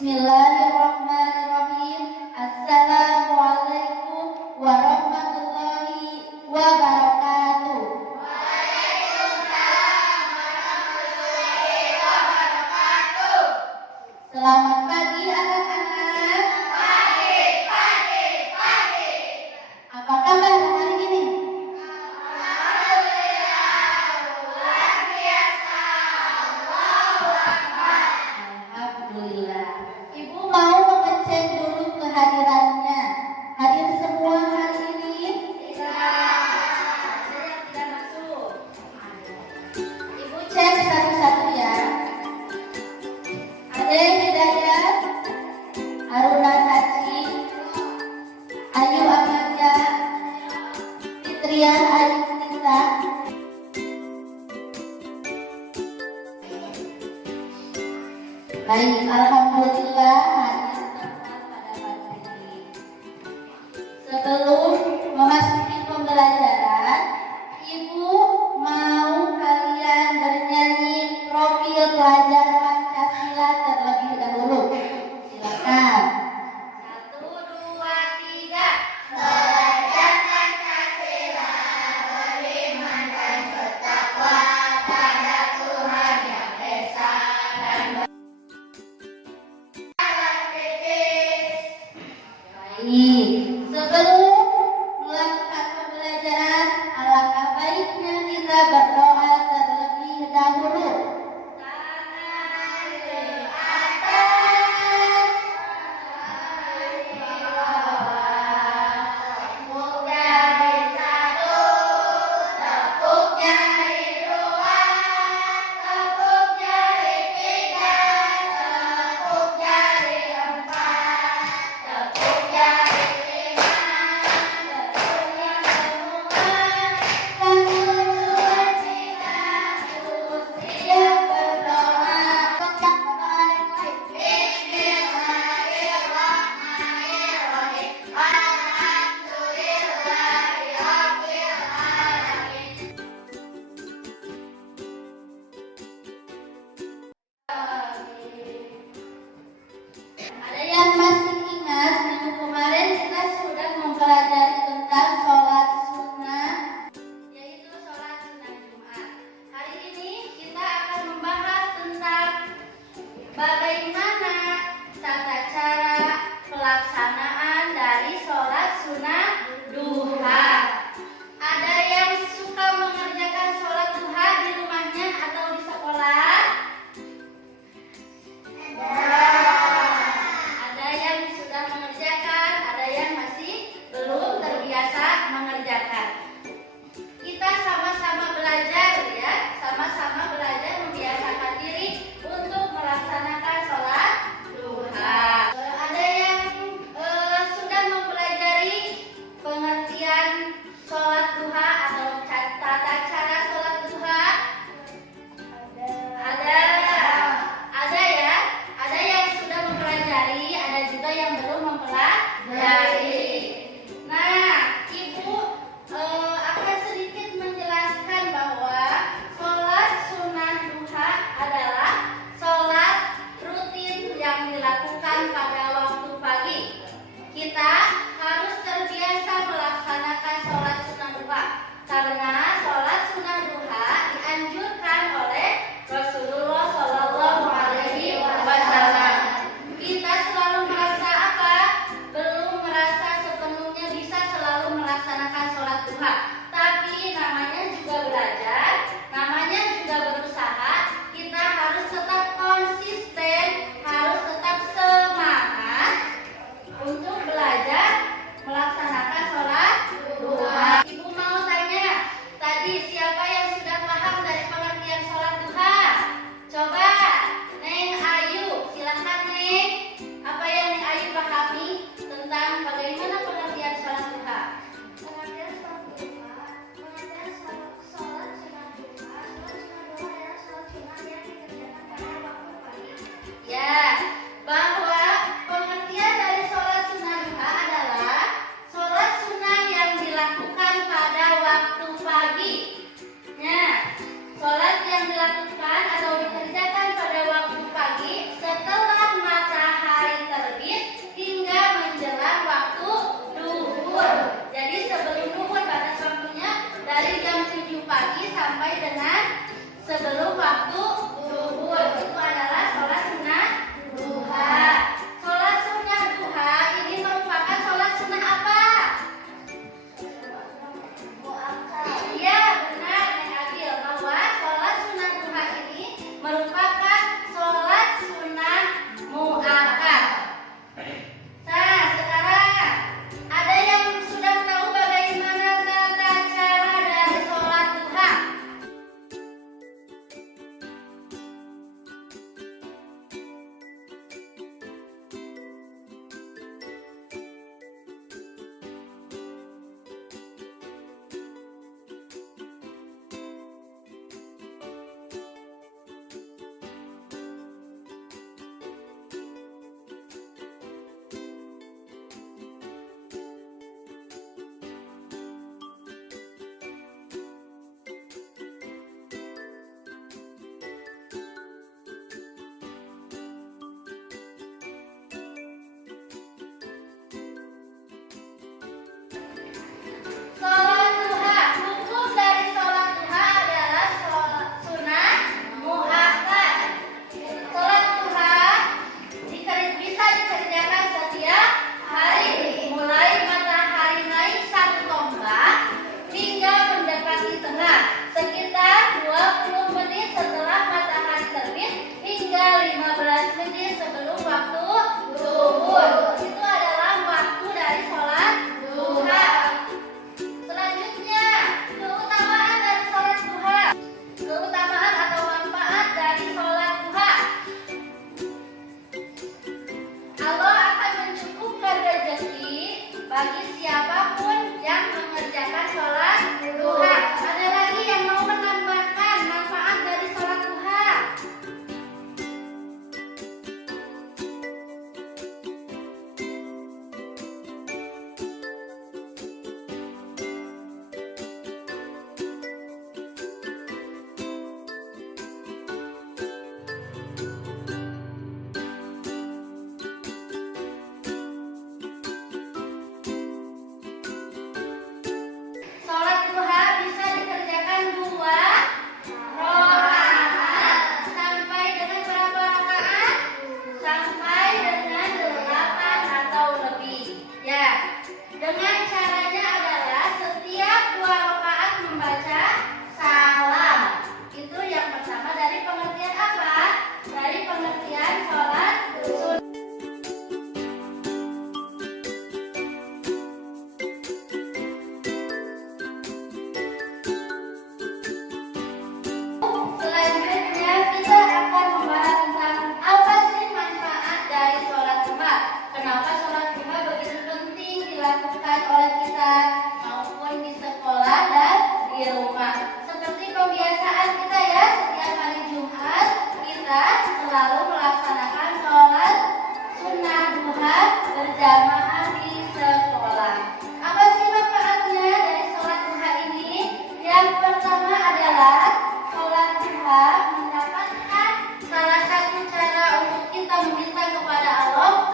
Bismillahirrahmanirrahim. Assalamualaikum warahmatullahi wabarakatuh. Waalaikumsalam warahmatullahi wabarakatuh. Selamat pagi anak-anak. Pagi. Apa kabar hari ini? Alhamdulillah, luar biasa. Allahu Akbar. Alhamdulillah. Ibu mau mengecek dulu kehadirannya. Hadir semua hari ini? Tidak masuk. Ibu cek satu-satu ya. Ade Hidayat, Aruna Saci, Ayu Amaja, Fitrian Ayu Nisa. Baik, alhamdulillah hadir semua pada pagi ini. Sebelum memasuki pembelajaran, Ibu mau kalian bernyanyi profil pelajar Pancasila terlebih dahulu. Silakan. 1, 2, 3. Belajar Pancasila, beriman dan bertakwa pada Tuhan Yang Esa dan Baik, sebelum melakukan pembelajaran, alangkah baiknya kita berdoa terlebih dahulu. tangan ke atas, di bawah, tepuk jari 1, tepuk jari 2, tepuk jari 3, tepuk jari 4, tepuk jari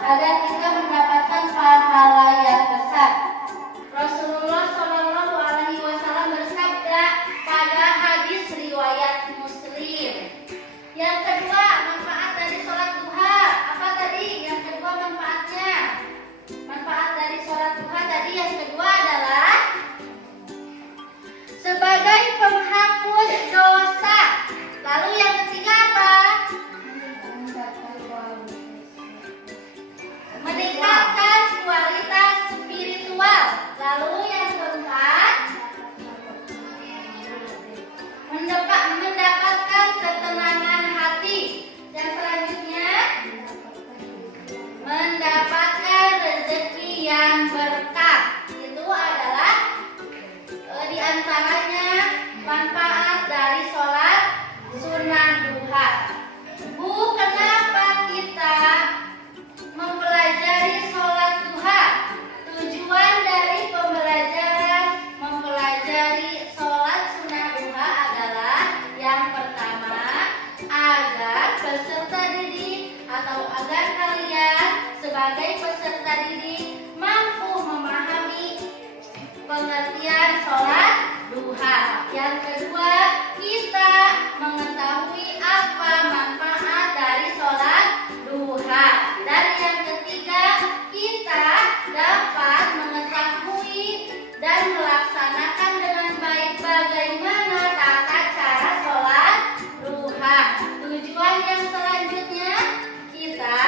agar kita mendapatkan pahala yang besar. Rasulullah Shallallahu Alaihi Wasallam bersabda pada hadis riwayat Muslim. Yang kedua, manfaat dari sholat duha. Apa tadi? Yang kedua manfaatnya. Manfaat dari sholat duha tadi yang kedua adalah sebagai penghapus dosa. Lalu yang ketiga apa? Meningkatkan kualitas spiritual. Lalu yang keempat, mendapatkan ketenangan hati. Dan selanjutnya, mendapatkan rezeki yang berkah. Itu adalah di antaranya manfaat dari sholat sunnah duha. Bu, kenapa kita mempelajari sholat duha? Tujuan dari pembelajaran mempelajari sholat sunnah duha adalah yang pertama, agar peserta didik atau agar kalian sebagai peserta didik mampu memahami pengertian sholat duha. Yang kedua, kita mengetahui apa manfaat dari sholat duha. Dan yang ketiga, kita dapat mengetahui dan melaksanakan dengan baik bagaimana tata cara sholat duha. Tujuan yang selanjutnya, kita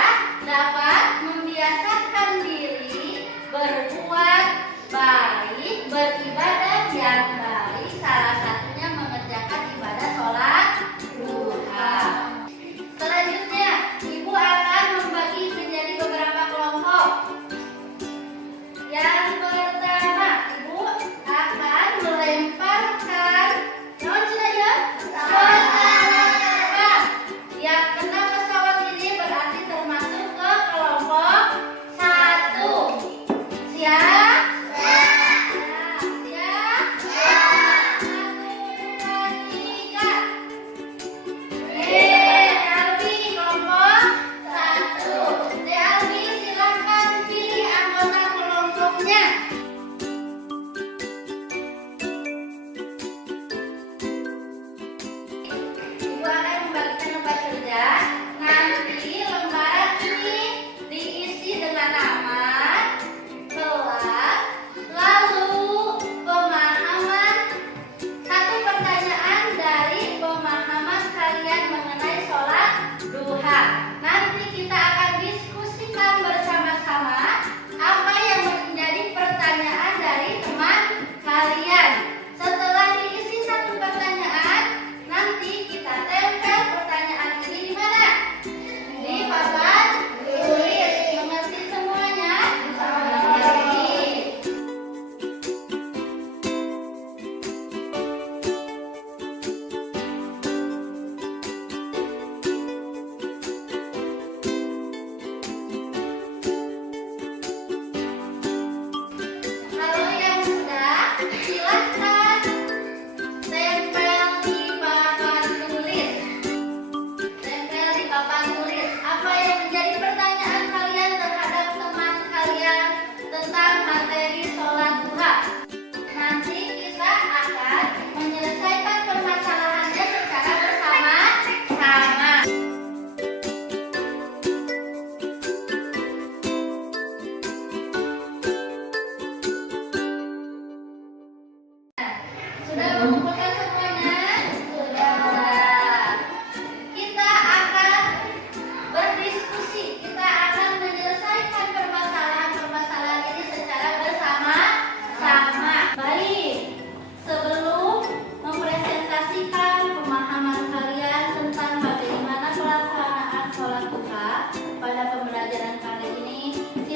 dapat membiasakan diri berbuat baik, beribadah yang baik, salah satunya mengerjakan ibadah sholat duha. Selanjutnya, Ibu akan membagi menjadi beberapa kelompok. Yang pertama, Ibu akan melemparkan pesawat. Yang kena pesawat ini berarti termasuk ke kelompok 1. Siap?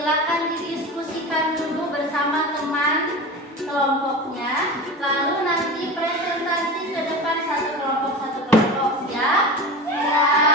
silakan didiskusikan dulu bersama teman kelompoknya, lalu nanti presentasi ke depan satu kelompok siap? Ya.